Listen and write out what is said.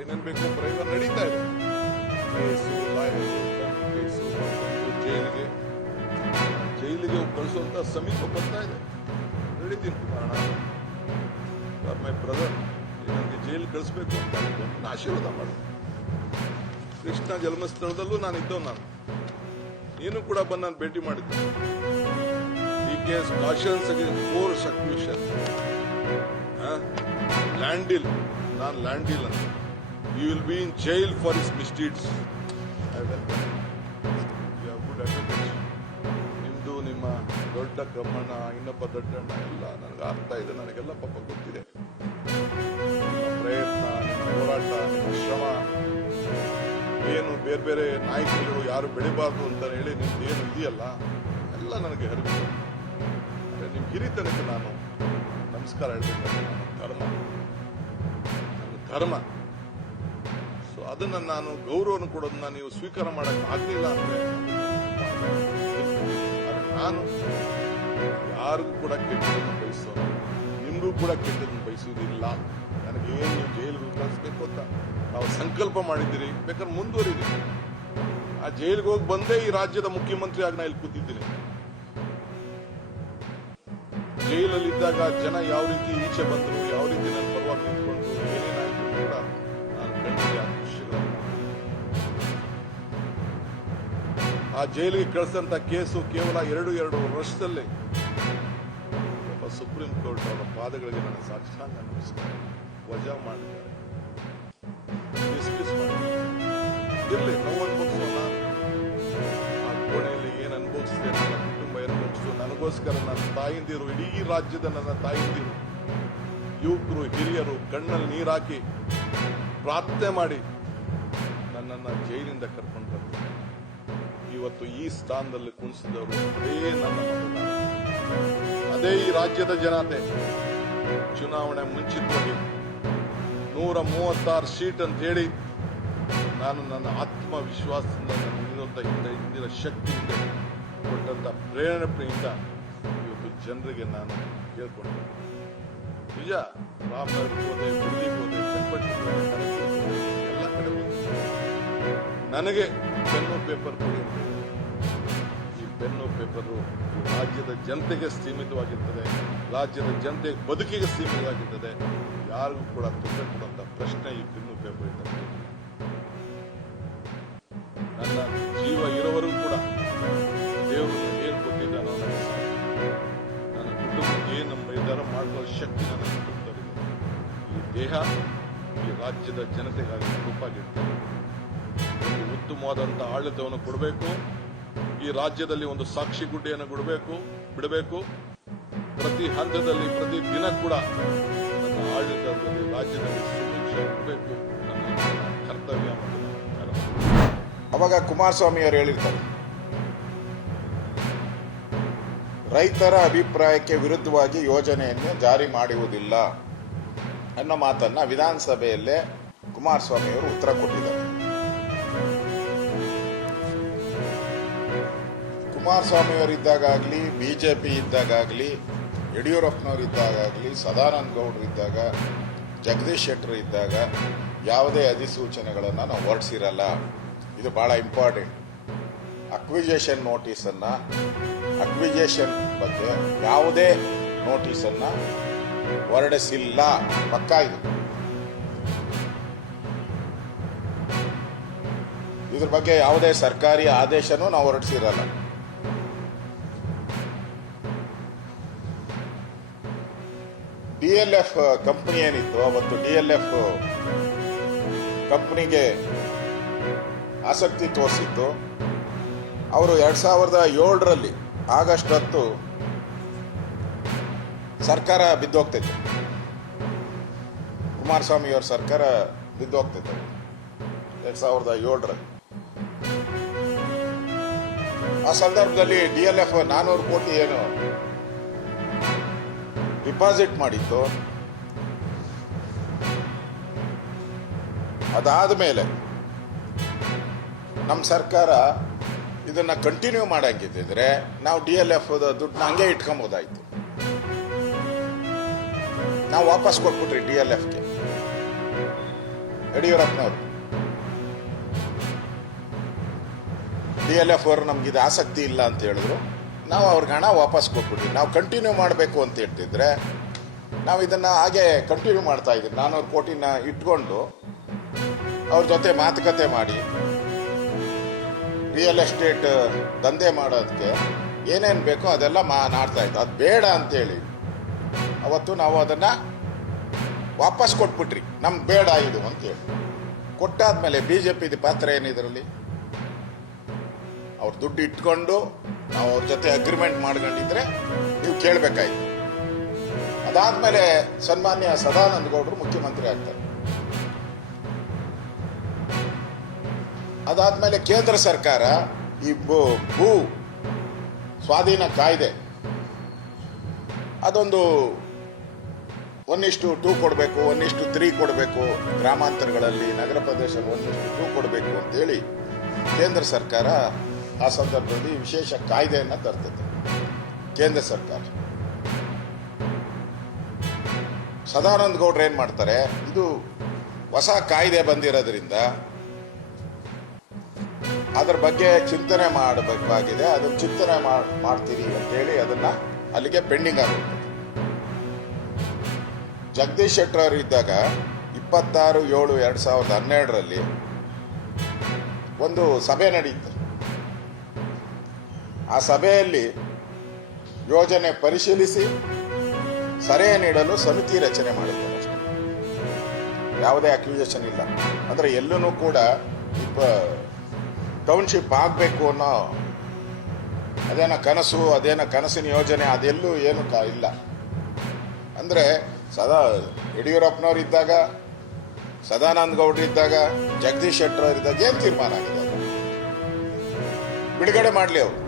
ಏನೇನ್ ಬೇಕು ಪ್ರಯೋಗ ನಡೀತಾ ಇದೆ. ಕೇಸು, ಲಾಯರು, ಕೇಸು, ಜೈಲಿಗೆ ಕಳಿಸುವಂತ ಸಮೀಪ ಬರ್ತಾ ಇದೆ. ಹೇಳಿದ್ದೀನಿ ಕುಮಾರಣ್ಣ, ಮೈ ಬ್ರದರ್, ನನಗೆ ಜೈಲು ಕಳಿಸ್ಬೇಕು ಅಂತ ನನ್ನ ಆಶೀರ್ವಾದ ಮಾಡು. ಕೃಷ್ಣ ಜನ್ಮಸ್ಥಳದಲ್ಲೂ ನಾನು ನೀನು ಕೂಡ ಬಂದು ನಾನು ಭೇಟಿ ಮಾಡಿದ್ದೆ. ಕಾಶನ್ಸ್ ಅಗೇನ್ಸ್ಟ್ ಫೋರ್ಸ್ ಅಕ್ವಿಷನ್, ಲ್ಯಾಂಡಿಲ್, ನಾನು ಲ್ಯಾಂಡಿಲ್ ಅಂತ. You will be in jail for his misdeeds. I welcome you. Good advocate. ನಿಮ್ದು ನಿಮ್ಮ ದೊಡ್ಡ ಕಮ್ಮಣ್ಣ, ಇನ್ನೊಬ್ಬ ದೊಡ್ಡಣ್ಣ ಎಲ್ಲ ನನಗೆ ಆಗ್ತಾ ಇದೆ. ನನಗೆಲ್ಲ ಪಾಪ ಗೊತ್ತಿದೆ. ನಿಮ್ಮ ಪ್ರಯತ್ನ, ನಿಮ್ಮ ಹೋರಾಟ, ನಿಮ್ಮ ಶ್ರಮ ಏನು, ಬೇರೆ ಬೇರೆ ನಾಯಕರುಗಳು ಯಾರು ಬೆಳಿಬಾರ್ದು ಅಂತ ಹೇಳಿ ನಿಮ್ದು ಏನು ಇದೆಯಲ್ಲ ಎಲ್ಲ ನನಗೆ ಹರಿವು. ನಿಮ್ ಹಿರಿತನಕ್ಕೆ ನಾನು ನಮಸ್ಕಾರ ಹೇಳ್ಬೇಕು. ನನ್ನ ಧರ್ಮ. ಸೊ ಅದನ್ನ ನಾನು ಗೌರವವನ್ನು ಕೊಡೋದನ್ನ ನೀವು ಸ್ವೀಕಾರ ಮಾಡಕ್ ಆಗ್ಲಿಲ್ಲ ಅಂದ್ರೆ ನಾನು ಯಾರಿಗೂ ಕೂಡ ಕೆಟ್ಟದನ್ನು ಬಯಸೋಣ, ನಿಮ್ಗೂ ಕೂಡ ಕೆಟ್ಟದನ್ನು ಬಯಸುವುದಿಲ್ಲ. ನನಗೆ ಏನು ನೀವು ಜೈಲಿಗೆ ಕಳಿಸ್ಬೇಕು ಅಂತ ನಾವು ಸಂಕಲ್ಪ ಮಾಡಿದ್ದೀರಿ, ಬೇಕಾದ್ರೆ ಮುಂದುವರಿದೀವಿ. ಆ ಜೈಲಿಗೆ ಹೋಗಿ ಬಂದೇ ಈ ರಾಜ್ಯದ ಮುಖ್ಯಮಂತ್ರಿ ಆಗಿ ನಾ ಇಲ್ಲಿ ಕೂತಿದ್ದೀನಿ. ಜೈಲಲ್ಲಿದ್ದಾಗ ಜನ ಯಾವ ರೀತಿ ಈಚೆ ಬಂದರು, ಯಾವ ರೀತಿ ನನ್ನ ಪರವಾಗಿ ನಿಂತ್ಕೊಂಡು ಏನೇನಾಯ್ತು ಕೂಡ ನಾನು ಕಂಡಿದ್ದೆ. ಆ ದೃಶ್ಯಗಳನ್ನು ಆ ಜೈಲಿಗೆ ಕಳಿಸಿದಂತ ಕೇಸು ಕೇವಲ 2 ವರ್ಷದಲ್ಲಿ ಒಬ್ಬ ಸುಪ್ರೀಂ ಕೋರ್ಟ್ ಅವರ ಪಾದಗಳಿಗೆ ನನ್ನ ಸಾಷ್ಟಾಂಗ ನಮಸ್ಕಾರ ವಜಾ ಮಾಡಿದ್ದಾರೆ, ಡಿಸ್ಮಿಸ್ ಮಾಡಿದ್ದಾರೆ. ಇರ್ಲಿ, ನೋವು ಅನುಭವಿಸೋಣ. ಆ ಕೋಣೆಯಲ್ಲಿ ಏನ್ ಅನುಭವಿಸಿದೆ, ನನ್ನ ಕುಟುಂಬ ಅನುಭವಿಸಿತು. ನನಗೋಸ್ಕರ ನನ್ನ ತಾಯಿಂದಿರು, ಇಡೀ ರಾಜ್ಯದ ನನ್ನ ತಾಯಿಂದಿರು, ಯುವಕರು, ಹಿರಿಯರು ಕಣ್ಣಲ್ಲಿ ನೀರಾಕಿ ಪ್ರಾರ್ಥನೆ ಮಾಡಿ ನನ್ನನ್ನ ಜೈಲಿಂದ ಕರ್ಕೊಂಡು ಬಂದರು. ಇವತ್ತು ಈ ಸ್ಥಾನದಲ್ಲಿ ಕುಣಿಸಿದವರು ಅದೇ ನನ್ನ ಮತದಾರ, ಅದೇ ಈ ರಾಜ್ಯದ ಜನತೆ. ಚುನಾವಣೆ ಮುಂಚಿತವಾಗಿ 136 ಸೀಟ್ ಅಂತ ಹೇಳಿ ನಾನು ನನ್ನ ಆತ್ಮವಿಶ್ವಾಸದಿಂದ ಹಿಂದಿನ ಶಕ್ತಿಯಿಂದ ಕೊಟ್ಟಂತ ಪ್ರೇರಣೆಯಿಂದ ಇವತ್ತು ಜನರಿಗೆ ನಾನು ಕೇಳ್ಕೊಂಡೆ. ನಿಜ, ರಾಮನಗರಕ್ಕೆ ಹೋದೆ, ಗುಡ್ಲಿಗೆ ಹೋದೆ, ಚನ್ನಪಟ್ಟಣಕ್ಕೆ ಹೋದೆ, ಎಲ್ಲ ಕಡೆ ಹೋದೆ. ನನಗೆ ಪೆನ್ನು ಪೇಪರ್ ಕೊಡಿ ಅಂತ. ಈ ಪೆನ್ನು ಪೇಪರು ಈ ರಾಜ್ಯದ ಜನತೆಗೆ ಸೀಮಿತವಾಗಿರ್ತದೆ, ರಾಜ್ಯದ ಜನತೆ ಬದುಕಿಗೆ ಸೀಮಿತವಾಗಿರ್ತದೆ. ಯಾರಿಗೂ ಕೂಡ ತೊಂದರೆ ಕೊಡುವಂತ ಪ್ರಶ್ನೆ ಈ ಪೆನ್ನು ಪೇಪರ್ ಇಂದ. ನನ್ನ ಜೀವ ಇರೋವರೆಗೂ ಕೂಡ ದೇವರು ಏನ್ ಕೊಟ್ಟಿದ್ದಾನೋ ನನ್ನ ಕುಟುಂಬಕ್ಕೆ ಏನು ನಿರ್ಧಾರ ಮಾಡುವ ಶಕ್ತಿ ನನ್ನ ಕುಟುಂಬದಲ್ಲಿದೆ. ಈ ದೇಹ ಈ ರಾಜ್ಯದ ಜನತೆಗಾಗಿ ರೂಪಾಗಿರ್ತೇನೆ. ಒಂದು ಉತ್ತಮವಾದಂತಹ ಆಡಳಿತವನ್ನು ಕೊಡಬೇಕು. ಈ ರಾಜ್ಯದಲ್ಲಿ ಒಂದು ಸಾಕ್ಷಿ ಗುಡ್ಡೆಯನ್ನು ಬಿಡಬೇಕು. ಪ್ರತಿ ಹಂತದಲ್ಲಿ ಪ್ರತಿ ದಿನ ಕೂಡ ನನ್ನ ಆಡಳಿತದಲ್ಲಿ ರಾಜ್ಯದಲ್ಲಿ ಸುಭಿಕ್ಷೆ ಇರಬೇಕು. ನನ್ನ ಕರ್ತವ್ಯ ಮತ್ತು ನನ್ನ ಧರ್ಮ. ಅವಾಗ ಕುಮಾರಸ್ವಾಮಿ ಅವರು ಹೇಳಿರ್ತಾರೆ, ರೈತರ ಅಭಿಪ್ರಾಯಕ್ಕೆ ವಿರುದ್ಧವಾಗಿ ಯೋಜನೆಯನ್ನು ಜಾರಿ ಮಾಡುವುದಿಲ್ಲ ಅನ್ನೋ ಮಾತನ್ನ ವಿಧಾನಸಭೆಯಲ್ಲೇ ಕುಮಾರಸ್ವಾಮಿ ಅವರು ಉತ್ತರ ಕೊಟ್ಟಿದ್ದಾರೆ. ಕುಮಾರಸ್ವಾಮಿ ಅವರಿದ್ದಾಗಲಿ, ಬಿಜೆಪಿ ಇದ್ದಾಗಲಿ, ಯಡಿಯೂರಪ್ಪನವರು ಇದ್ದಾಗಲಿ, ಸದಾನಂದ ಗೌಡರು ಇದ್ದಾಗ, ಜಗದೀಶ್ ಶೆಟ್ಟರ್ ಇದ್ದಾಗ ಯಾವುದೇ ಅಧಿಸೂಚನೆಗಳನ್ನು ನಾವು ಹೊರಡಿಸಿರಲ್ಲ. ಇದು ಬಹಳ ಇಂಪಾರ್ಟೆಂಟ್. ಅಕ್ವಿಜೇಷನ್ ಬಗ್ಗೆ ಯಾವುದೇ ನೋಟಿಸನ್ನ ಹೊರಡಿಸಿಲ್ಲ. ಪಕ್ಕಾ ಇದು. ಇದ್ರ ಬಗ್ಗೆ ಯಾವುದೇ ಸರ್ಕಾರಿ ಆದೇಶನೂ ನಾವು ಹೊರಡಿಸಿರಲ್ಲ. DLF ಕಂಪನಿ ಏನಿತ್ತು, ಅವತ್ತು DLF ಕಂಪನಿಗೆ ಆಸಕ್ತಿ ತೋರಿಸಿತ್ತು. ಅವರು 2007ರಲ್ಲಿ ಆಗಸ್ಟ್ 10 ಸರ್ಕಾರ ಬಿದ್ದೋಗ್ತಿತ್ತು. ಕುಮಾರಸ್ವಾಮಿ ಅವರ ಸರ್ಕಾರ ಬಿದ್ದೋಗ್ತಿತ್ತು 2007ರಲ್ಲಿ. ಆ ಸಂದರ್ಭದಲ್ಲಿ DLF 400 ಕೋಟಿ ಏನು ಡಿಪಾಸಿಟ್ ಮಾಡಿತ್ತು. ಅದಾದ ಮೇಲೆ ನಮ್ಮ ಸರ್ಕಾರ ಇದನ್ನ ಕಂಟಿನ್ಯೂ ಮಾಡಂಗಿದ್ರೆ ನಾವು DLF ದುಡ್ಡನ್ನ ಹಂಗೆ ಇಟ್ಕೊಂಬೋದಾಯ್ತು. ನಾವು ವಾಪಸ್ ಕೊಟ್ಬಿಟ್ರಿ DLFಗೆ. ಯಡಿಯೂರಪ್ಪನವರು. DLF ಅವರು ನಮ್ಗೆ ಇದು ಆಸಕ್ತಿ ಇಲ್ಲ ಅಂತ ಹೇಳಿದ್ರು. ನಾವು ಅವ್ರಿಗೆ ಹಣ ವಾಪಸ್ ಕೊಟ್ಬಿಟ್ವಿ. ನಾವು ಕಂಟಿನ್ಯೂ ಮಾಡಬೇಕು ಅಂತ ಹೇಳ್ತಿದ್ರೆ ನಾವು ಇದನ್ನ ಹಾಗೆ ಕಂಟಿನ್ಯೂ ಮಾಡ್ತಾ ಇದ್ದೀವಿ. 400 ಕೋಟಿನ ಇಟ್ಕೊಂಡು ಅವ್ರ ಜೊತೆ ಮಾತುಕತೆ ಮಾಡಿ ರಿಯಲ್ ಎಸ್ಟೇಟ್ ದಂಧೆ ಮಾಡೋದಕ್ಕೆ ಏನೇನು ಬೇಕೋ ಅದೆಲ್ಲ ಮಾಡ್ತಾ ಇತ್ತು. ಅದು ಬೇಡ ಅಂತೇಳಿ ಅವತ್ತು ನಾವು ಅದನ್ನ ವಾಪಸ್ ಕೊಟ್ಬಿಟ್ರಿ. ನಮ್ಗೆ ಬೇಡ ಇದು ಅಂತೇಳಿ ಕೊಟ್ಟಾದ್ಮೇಲೆ BJP ಪಾತ್ರ ಏನಿದ್ರಲ್ಲಿ? ಅವ್ರ ದುಡ್ಡು ಇಟ್ಕೊಂಡು ನಾವು ಅವ್ರ ಜೊತೆ ಅಗ್ರಿಮೆಂಟ್ ಮಾಡ್ಕೊಂಡಿದ್ರೆ ನೀವು ಕೇಳಬೇಕಾಯ್ತು. ಅದಾದ್ಮೇಲೆ ಸನ್ಮಾನ್ಯ ಸದಾನಂದ ಗೌಡರು ಮುಖ್ಯಮಂತ್ರಿ ಆಗ್ತಾರೆ. ಅದಾದ್ಮೇಲೆ ಕೇಂದ್ರ ಸರ್ಕಾರ ಈ ಭೂ ಸ್ವಾಧೀನ ಕಾಯ್ದೆ ಅದೊಂದು 1:2 ಕೊಡಬೇಕು, 1:3 ಕೊಡಬೇಕು, ಗ್ರಾಮಾಂತರಗಳಲ್ಲಿ ನಗರ ಪ್ರದೇಶ 1:2 ಕೊಡಬೇಕು ಅಂತೇಳಿ ಕೇಂದ್ರ ಸರ್ಕಾರ ಆ ಸಂದರ್ಭದಲ್ಲಿ ವಿಶೇಷ ಕಾಯ್ದೆಯನ್ನ ತರ್ತದೆ. ಕೇಂದ್ರ ಸರ್ಕಾರ ಸದಾನಂದ ಗೌಡ್ರು ಏನ್ ಮಾಡ್ತಾರೆ, ಇದು ಹೊಸ ಕಾಯ್ದೆ ಬಂದಿರೋದ್ರಿಂದ ಅದ್ರ ಬಗ್ಗೆ ಚಿಂತನೆ ಮಾಡಬೇಕಾಗಿದೆ, ಅದನ್ನ ಚಿಂತನೆ ಮಾಡ್ತೀರಿ ಅಂತೇಳಿ ಅದನ್ನ ಅಲ್ಲಿಗೆ ಪೆಂಡಿಂಗ್ ಆಗುತ್ತೆ. ಜಗದೀಶ್ ಶೆಟ್ಟರ್ ಅವರು ಇದ್ದಾಗ 26/7/2012 ಒಂದು ಸಭೆ ನಡೆಯಿತು. ಆ ಸಭೆಯಲ್ಲಿ ಯೋಜನೆ ಪರಿಶೀಲಿಸಿ ಸಲಹೆ ನೀಡಲು ಸಮಿತಿ ರಚನೆ ಮಾಡಿದ್ದಾರೆ ಅಷ್ಟೇ. ಯಾವುದೇ ಅಕ್ಯುಸೇಷನ್ ಇಲ್ಲ. ಅಂದ್ರೆ ಎಲ್ಲೂ ಕೂಡ ಟೌನ್ಶಿಪ್ ಆಗಬೇಕು ಅನ್ನೋ ಅದೇನ ಕನಸು, ಅದೇನ ಕನಸಿನ ಯೋಜನೆ ಅದೆಲ್ಲೂ ಏನು ಇಲ್ಲ. ಅಂದ್ರೆ ಯಡಿಯೂರಪ್ಪನವ್ರು ಇದ್ದಾಗ, ಸದಾನಂದ ಗೌಡ್ರು ಇದ್ದಾಗ, ಜಗದೀಶ್ ಶೆಟ್ಟರ್ ಇದ್ದಾಗ ಏನ್ ತೀರ್ಮಾನ ಆಗಿದೆ? ಬಿಡುಗಡೆ ಮಾಡ್ಲಿ ಅವ್ರು.